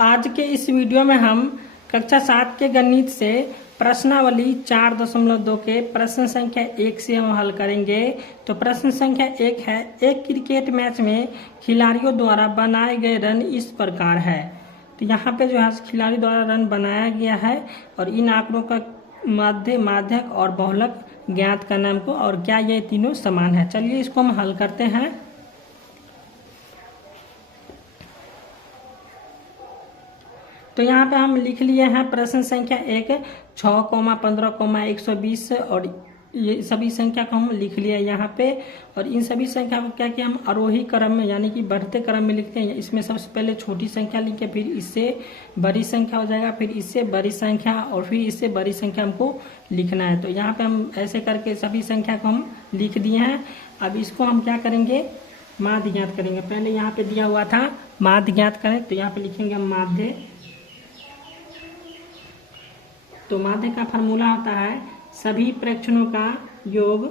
आज के इस वीडियो में हम कक्षा 7 के गणित से प्रश्नावली 4.2 के प्रश्न संख्या 1 से हम हल करेंगे। तो प्रश्न संख्या 1 है, एक क्रिकेट मैच में खिलाड़ियों द्वारा बनाए गए रन इस प्रकार है। तो यहाँ पे जो है खिलाड़ी द्वारा रन बनाया गया है और इन आंकड़ों का माध्यक और बहुलक ज्ञात करना हमको, और क्या ये तीनों समान है। चलिए इसको हम हल करते हैं। तो यहाँ पे हम लिख लिए हैं प्रश्न संख्या 1 6, 15, 120 और ये सभी संख्या को हम लिख लिए यहाँ पे। और इन सभी संख्या को क्या किया, हम आरोही क्रम में यानी कि बढ़ते क्रम में लिखते हैं। इसमें सबसे पहले छोटी संख्या लिखे, फिर इससे बड़ी संख्या हो जाएगा, फिर इससे बड़ी संख्या और फिर इससे बड़ी संख्या हमको लिखना है। तो यहाँ पे हम ऐसे करके सभी संख्या को हम लिख दिए हैं। अब इसको हम क्या करेंगे, माध्य ज्ञात करेंगे। पहले यहाँ पे दिया हुआ था माध्य ज्ञात करें, तो यहाँ पे लिखेंगे हम माध्य। तो माध्य का फॉर्मूला होता है सभी प्रेक्षणों का योग,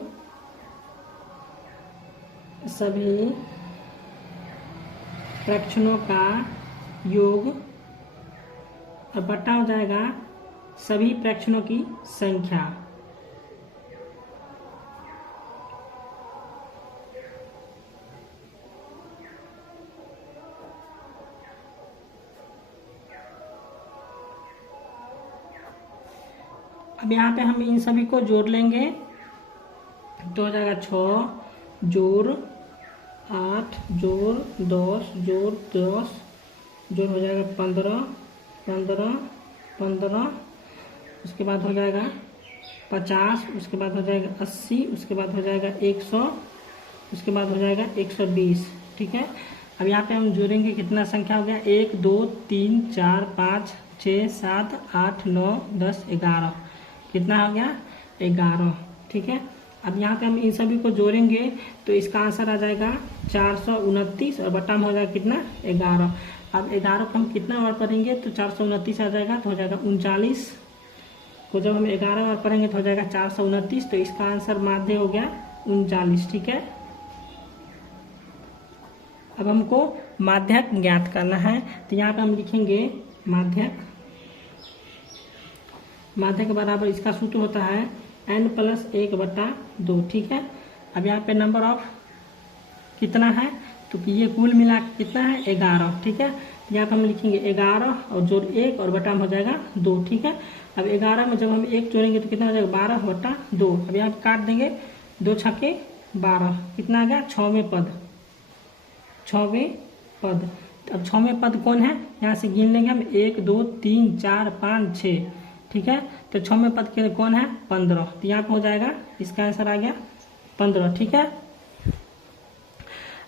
सभी प्रेक्षणों का योग और बटा हो जाएगा सभी प्रेक्षणों की संख्या। अब यहाँ पे हम इन सभी को जोड़ लेंगे, तो हो जाएगा 6 जोड़ 8 जोड़ 10 जोड़ 10 जोड़ हो जाएगा 15 15 15, उसके बाद हो जाएगा 50, उसके बाद हो जाएगा 80, उसके बाद हो जाएगा 100, उसके बाद हो जाएगा 120। ठीक है। अब यहाँ पे हम जोड़ेंगे, कितना संख्या हो गया, 1 2 3 4 5 6 7 8 9 10 11, कितना हो गया 11। ठीक है। अब यहाँ पे हम इन सभी को जोड़ेंगे तो इसका आंसर आ जाएगा 429 और बटा में हो जाएगा कितना 11। अब 11 को हम कितना बार पढ़ेंगे, तो 429 आ जाएगा, तो हो जाएगा 39 को जब हम 11 बार पढ़ेंगे तो हो जाएगा 429। तो इसका आंसर माध्य हो गया 39। ठीक है। अब हमको माध्यक ज्ञात करना है, तो यहाँ पे हम लिखेंगे माध्यक। माध्य के बराबर इसका सूत्र होता है n+1/2। ठीक है। अब यहाँ पे नंबर ऑफ कितना है, तो ये कुल मिला कितना है 11। ठीक है। यहाँ पे हम लिखेंगे 11 और जोड़ 1 और बटा में हो जाएगा 2। ठीक है। अब 11 में जब हम 1 जोड़ेंगे तो कितना हो जाएगा 12/2। अब यहाँ पे काट देंगे, 2 छक्के 12, कितना आ गया 6वें पद। 6वें पद। अब 6वें पद कौन है, यहाँ से गिन लेंगे हम 1 2 3 4 5 6। ठीक है। तो 6वें पद के कौन है 15, तो यहाँ पे हो जाएगा इसका आंसर आ गया 15। ठीक है।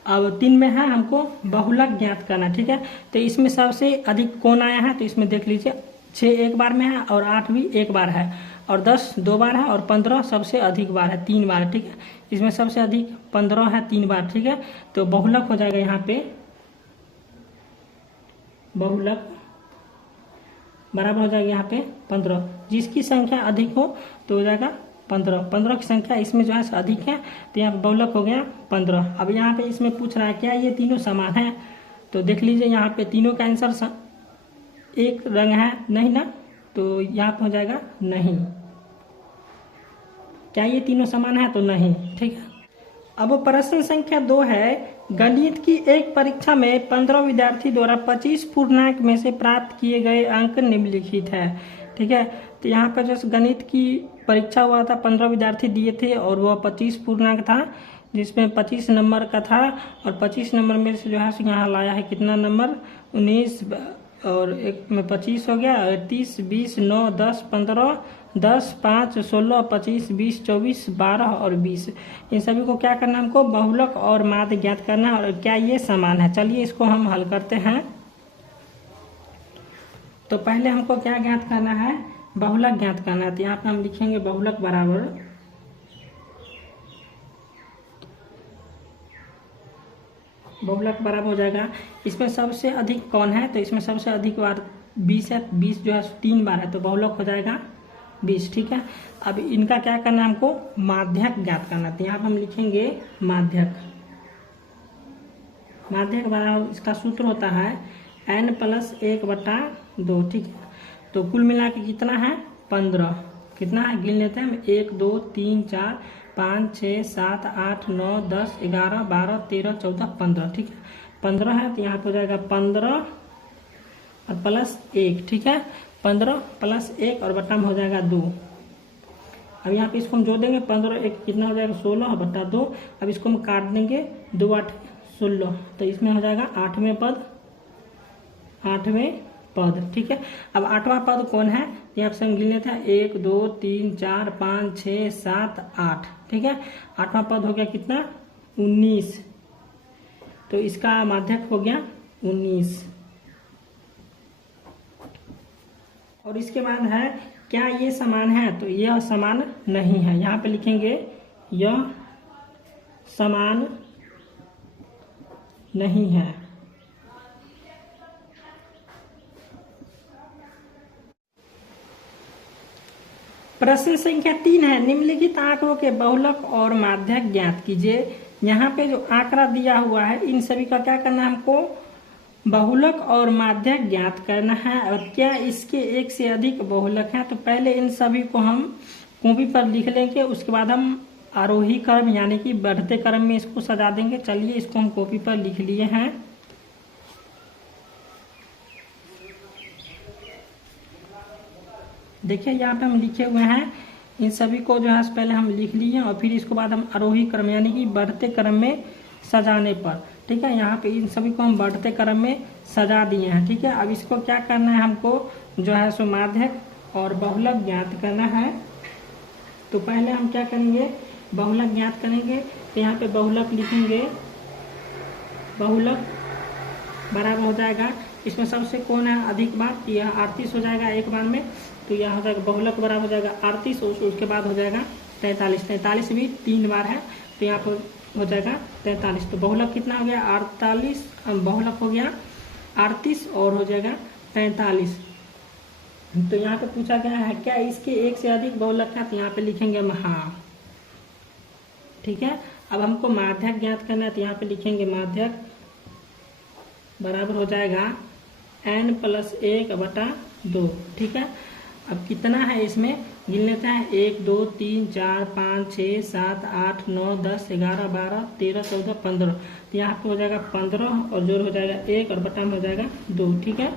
अब 3 में है हमको बहुलक ज्ञात करना। ठीक है। तो इसमें सबसे अधिक कौन आया है, तो इसमें देख लीजिए 6 एक बार में है और 8 भी एक बार है और 10 2 बार है और 15 सबसे अधिक बार है 3 बार। ठीक है। इसमें सबसे अधिक 15 है 3 बार। ठीक है। तो बहुलक हो जाएगा यहाँ पे, बहुलक बराबर हो जाएगा यहाँ पे 15। जिसकी संख्या अधिक हो तो हो जाएगा 15। 15 की संख्या इसमें जो है अधिक है, तो यहाँ पे बहुलक हो गया 15। अब यहाँ पे इसमें पूछ रहा है क्या ये तीनों समान है, तो देख लीजिए यहाँ पे तीनों का आंसर एक रंग है नहीं ना, तो यहाँ पे हो जाएगा नहीं। क्या ये तीनों समान है, तो नहीं। ठीक है। अब प्रश्न संख्या 2 है, गणित की एक परीक्षा में 15 विद्यार्थी द्वारा 25 पूर्णांक में से प्राप्त किए गए अंक निम्नलिखित है। ठीक है। तो यहाँ पर जो गणित की परीक्षा हुआ था, 15 विद्यार्थी दिए थे और वह 25 पूर्णांक था, जिसमें 25 नंबर का था। और 25 नंबर में से जो है यहाँ लाया है कितना नंबर, 19 और एक में 25 हो गया, 30 20 9 10 15 10 5 16 25 20 24 12 और 20। इन सभी को क्या करना है हमको, बहुलक और माध्य ज्ञात करना है और क्या ये समान है। चलिए इसको हम हल करते हैं। तो पहले हमको क्या ज्ञात करना है, बहुलक ज्ञात करना है। तो यहाँ पे हम लिखेंगे बहुलक बराबर हो जाएगा, इसमें सबसे अधिक कौन है, तो इसमें सबसे अधिक बार 20 है। 20 जो है 3 बार है, तो बहुलक हो जाएगा 20। ठीक है। अब इनका क्या करना है हमको, माध्यक ज्ञात करना है। तो यहाँ पर हम लिखेंगे माध्यक। माध्यक बराबर इसका सूत्र होता है n प्लस 1/2, ठीक है। तो कुल मिला के कितना है 15, कितना है गिन लेते हैं हम, 1 2 3 4 5 6 7 8 9 10 11 12 13 14 15, ठीक है। 15 है तो यहाँ पे हो जाएगा 15 और प्लस 1, ठीक है। 15 प्लस 1 और बट्टा में हो जाएगा 2। अब यहाँ पे इसको हम जोड़ देंगे, 15 1 कितना हो जाएगा 16/2। अब इसको हम काट देंगे, 2 8 16, तो इसमें हो जाएगा 8वें पद, 8वें पद, ठीक है। अब 8वां पद कौन है, यहाँ से हम गिन लेते हैं, 1 2 3 4 5 6 7 8, ठीक है। 8वां पद हो गया कितना 19, तो इसका माध्यक हो गया 19। और इसके बाद है क्या ये समान है, तो यह समान नहीं है, यहाँ पे लिखेंगे यह समान नहीं है। प्रश्न संख्या 3 है, निम्नलिखित आंकड़ों के बहुलक और माध्यक ज्ञात कीजिए। यहाँ पे जो आंकड़ा दिया हुआ है इन सभी का क्या करना है, हमको बहुलक और माध्यक ज्ञात करना है। और क्या इसके एक से अधिक बहुलक हैं, तो पहले इन सभी को हम कॉपी पर लिख लेंगे, उसके बाद हम आरोही क्रम यानी कि बढ़ते क्रम में इसको सजा देंगे। चलिए इसको हम कॉपी पर लिख लिए हैं। देखिए यहाँ पे हम लिखे हुए हैं, इन सभी को जो है पहले हम लिख लिए और फिर इसके बाद हम आरोही क्रम यानी कि बढ़ते क्रम में सजाने पर, ठीक है। यहाँ पे इन सभी को हम बढ़ते क्रम में सजा दिए हैं, ठीक है। अब इसको क्या करना है, हमको जो है सो माध्यक और बहुलक ज्ञात करना है। तो पहले हम क्या करेंगे, बहुलक ज्ञात करेंगे। तो यहाँ पे बहुलक लिखेंगे, बहुलक बराबर हो जाएगा, इसमें सबसे कौन है अधिक बार, यह 38 हो जाएगा एक बार में, तो यह हो जाएगा बहुलक बराबर हो जाएगा 38, उसके बाद हो जाएगा 43, 43 भी 3 बार है, तो यहाँ पर हो जाएगा 43। तो बहुलक कितना हो गया 48, बहुलक हो गया 38 और हो जाएगा 43। तो यहाँ पे पूछा गया है क्या इसके एक से अधिक बहुलक है, तो यहाँ पे लिखेंगे हम हाँ, ठीक है। अब हमको माध्यक ज्ञात करना है, तो यहाँ पे लिखेंगे माध्यक बराबर हो जाएगा n प्लस 1/2, ठीक है। अब कितना है इसमें गिन लेते हैं, 1 2 3 4 5 6 7 8 9 10 11 12 13 14 15, तो यहाँ पे हो जाएगा 15 और जोड़ हो जाएगा 1 और बटा में हो जाएगा 2, ठीक है।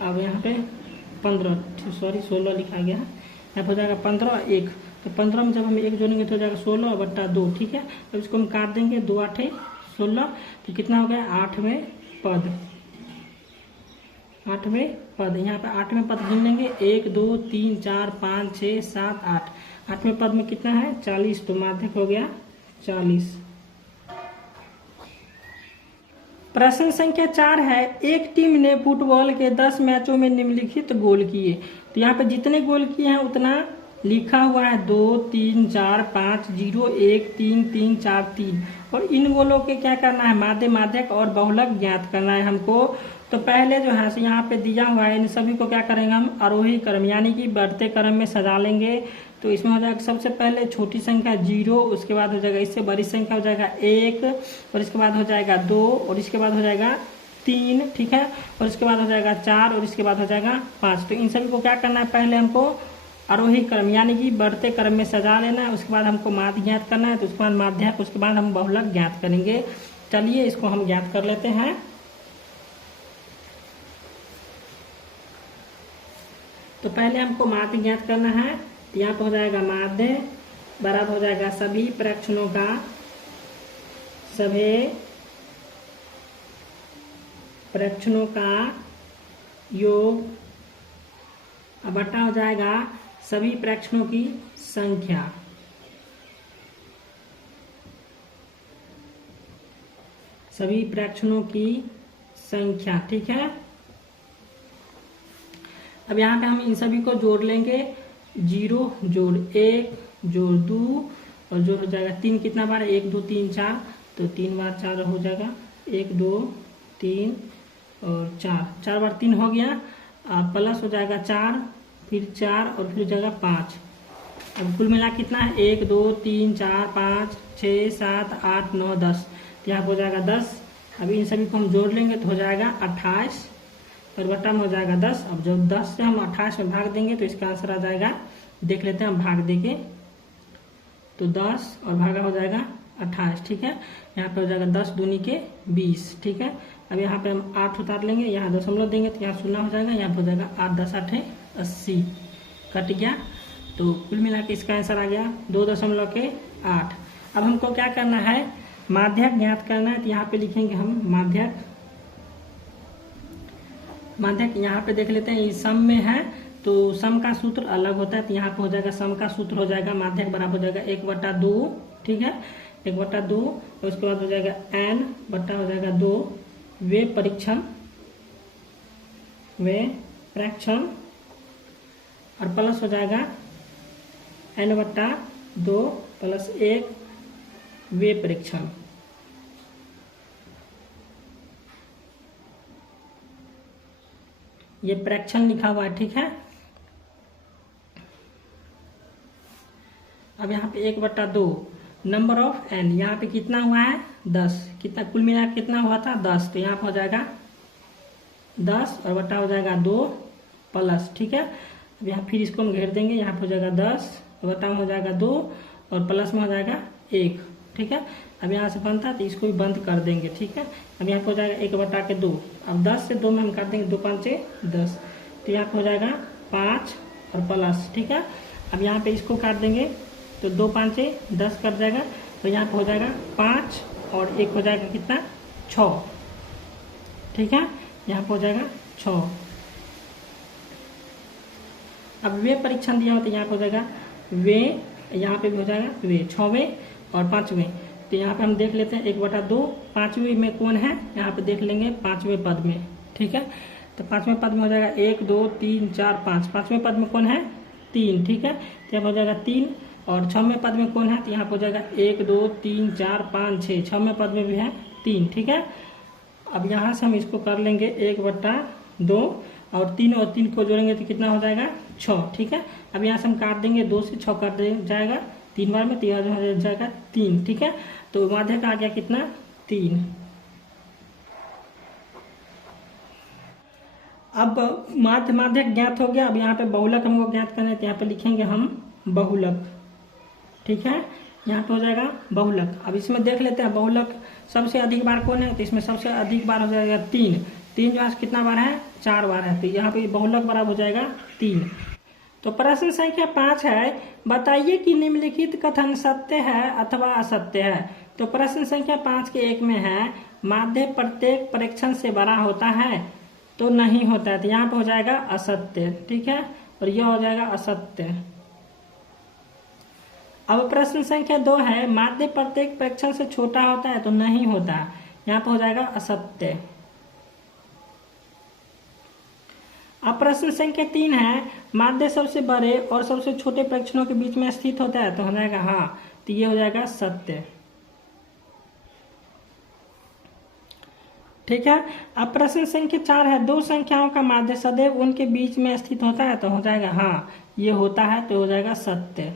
अब यहाँ पे 15 16 लिखा गया है, यहाँ पे हो जाएगा 15 और 1, तो 15 में जब हम 1 जोड़ेंगे तो हो जाएगा 16/2, ठीक है। अब इसको हम काट देंगे, 2 8 16, तो कितना हो गया 8वें पद, 8वें पद। यहाँ पे 8वें पद गिन लेंगे, 1 2 3 4 5 6 7 8, 8वें पद में कितना है 40, तो माध्यक हो गया 40। प्रश्न संख्या 4 है, एक टीम ने फुटबॉल के 10 मैचों में निम्नलिखित गोल किए। तो यहाँ पे जितने गोल किए हैं उतना लिखा हुआ है, 2 3 4 5 0 1 3 3 4 3, और इन गोलों के क्या करना है, माध्य माध्यक और बहुलक ज्ञात करना है हमको। तो पहले जो है यहाँ पे दिया हुआ है, इन सभी को क्या करेंगे हम आरोही क्रम यानी कि बढ़ते क्रम में सजा लेंगे। तो इसमें हो जाएगा सबसे पहले छोटी संख्या 0, उसके बाद हो जाएगा इससे बड़ी संख्या हो जाएगा 1, और इसके बाद हो जाएगा 2, और इसके बाद हो जाएगा 3, ठीक है, और इसके बाद हो जाएगा 4, और इसके बाद हो जाएगा 5। तो इन सभी को क्या करना है, पहले हमको आरोही क्रम यानी कि बढ़ते क्रम में सजा लेना है, उसके बाद हमको माध्य ज्ञात करना है, तो उसके बाद माध्यक, उसके बाद हम बहुलक ज्ञात करेंगे। चलिए इसको हम ज्ञात कर लेते हैं। तो पहले हमको माध्य ज्ञात करना है, तो यहाँ पर हो जाएगा माध्य बराबर हो जाएगा सभी प्रेक्षणों का, सभी प्रेक्षणों का योग, बटा हो जाएगा सभी प्रेक्षणों की संख्या। सभी प्रेक्षणों की संख्या, ठीक है। अब यहाँ पे हम इन सभी को जोड़ लेंगे, 0 जोड़ 1 जोड़ 2 और जोड़ हो जाएगा 3, कितना बार 1 2 3 4, तो 3 बार 4 हो जाएगा, 1 2 3 और 4 बार 3 हो गया, प्लस हो जाएगा 4, फिर 4 और फिर हो जाएगा 5। अब कुल मिला कितना है 1 2 3 4 5 6 7 8 9 10, तो यहाँ हो जाएगा 10। अब इन सभी को हम जोड़ लेंगे तो हो जाएगा 28 और बट्टा में हो जाएगा 10। अब जब 10 से हम 28 में भाग देंगे तो इसका आंसर आ जाएगा, देख लेते हैं हम भाग देके, तो 10 और भागा हो जाएगा 28। ठीक है, यहाँ पे हो जाएगा 10 दूनी के 20। ठीक है, अब यहाँ पे हम 8 उतार लेंगे, यहाँ दशमलव देंगे तो यहाँ 0 हो जाएगा, यहाँ पे हो जाएगा 8 10 8 80, कट गया। तो कुल मिला के इसका आंसर आ गया 2.8। अब हमको क्या करना है, माध्यक ज्ञात करना है। तो यहाँ पे लिखेंगे हम माध्यक। माध्यक यहाँ पे देख लेते हैं, ये सम में है तो सम का सूत्र अलग होता है। तो यहाँ पे हो जाएगा सम का सूत्र हो जाएगा माध्यक बराबर हो जाएगा 1/2। ठीक है, 1/2 और उसके बाद हो जाएगा n बट्टा हो जाएगा 2 वे परीक्षण, वे प्रेक्षण, और प्लस हो जाएगा n/2 प्लस 1 वे परीक्षण। ये प्रेक्षण लिखा हुआ है। ठीक है, अब यहाँ पे 1/2 नंबर ऑफ n, यहाँ पे कितना हुआ है 10, कितना कुल मिला कितना हुआ था 10। तो यहाँ पे हो जाएगा 10 और बट्टा हो जाएगा 2 प्लस। ठीक है, अब यहाँ फिर इसको हम घेर देंगे, यहाँ पे हो जाएगा 10 और बट्टा में हो जाएगा 2 और प्लस में हो जाएगा 1। ठीक है, अब यहाँ से बनता है तो इसको भी बंद कर देंगे। ठीक है, अब यहाँ पे हो जाएगा 1/2। अब 10 से 2 में हम काट देंगे, 2 5 10, तो यहाँ पे हो जाएगा 5 और प्लस। ठीक है, अब यहाँ पे इसको काट देंगे तो 2 5 10 कट जाएगा, तो यहाँ पे हो जाएगा 5 और 1 हो जाएगा कितना 6। ठीक है, यहाँ पे हो जाएगा 6। अब वे परीक्षण दिया हो तो यहाँ पे हो जाएगा वे, यहाँ पे भी हो जाएगा वे 6वें और 5वें। तो यहाँ पे हम देख लेते हैं 1/2 5वें में कौन है, यहाँ पे देख लेंगे 5वें पद में। ठीक है, तो 5वें पद में हो जाएगा 1 2 3 4 5, 5वें पद में कौन है 3। ठीक है, तो यहाँ हो जाएगा 3 और 6वें पद में कौन है, तो यहाँ पे हो जाएगा 1 2 3 4 5 6, 6वें पद में भी है 3। ठीक है, अब यहाँ से हम इसको कर लेंगे 1/2 और 3 और 3 को जोड़ेंगे तो कितना हो जाएगा 6। ठीक है, अब यहाँ से हम काट देंगे, 2 से 6 काट जाएगा 3 बार में, तो यहाँ हो जाएगा 3। ठीक है, तो माध्यक आ गया कितना 3। अब माध्यक ज्ञात हो गया। अब यहाँ पे बहुलक हमको ज्ञात करना है, तो यहाँ पे लिखेंगे हम बहुलक। ठीक है, यहाँ पे हो जाएगा बहुलक। अब इसमें देख लेते हैं बहुलक सबसे अधिक बार कौन है, तो इसमें सबसे अधिक बार हो जाएगा 3। 3 जो है कितना बार है 4 बार है, तो यहाँ पे बहुलक बराबर हो जाएगा 3। तो प्रश्न संख्या 5 है, बताइए कि निम्नलिखित कथन सत्य है अथवा असत्य है। तो प्रश्न संख्या 5 के 1 में है माध्य प्रत्येक परीक्षण से बड़ा होता है, तो नहीं होता है, तो यहाँ पे हो जाएगा असत्य। ठीक है, और यह हो जाएगा असत्य। अब प्रश्न संख्या 2 है माध्य प्रत्येक परीक्षण से छोटा होता है, तो नहीं होता, यहाँ पे हो जाएगा असत्य। अब प्रश्न संख्या 3 है माध्य सबसे बड़े और सबसे छोटे परीक्षणों के बीच में स्थित होता है, तो हो जाएगा हाँ, तो ये हो जाएगा सत्य। ठीक है, अब प्रश्न संख्या 4 है दो संख्याओं का माध्य सदैव उनके बीच में स्थित होता है, तो हो जाएगा हाँ, ये होता है, तो हो जाएगा सत्य।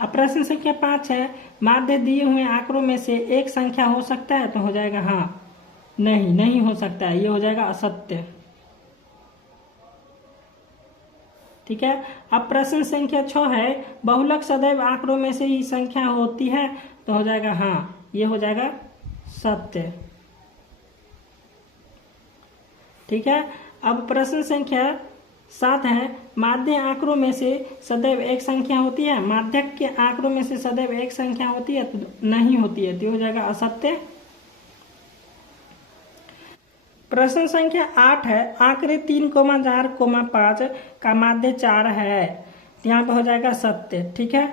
अब प्रश्न संख्या 5 है माध्य दिए हुए आंकड़ों में से एक संख्या हो सकता है, तो हो जाएगा हाँ, नहीं हो सकता है, ये हो जाएगा असत्य। ठीक है, अब प्रश्न संख्या 6 है बहुलक सदैव आंकड़ों में से ही संख्या होती है, तो हो जाएगा हाँ, ये हो जाएगा सत्य। ठीक है, अब प्रश्न संख्या 7 है माध्य आंकड़ों में से सदैव एक संख्या होती है, माध्यक के आंकड़ों में से सदैव एक संख्या होती है, तो नहीं होती है, तो हो जाएगा असत्य। प्रश्न संख्या 8 है आंकड़े 3, 4, 5 का माध्य 4 है, तो यहाँ पे हो जाएगा सत्य। ठीक है,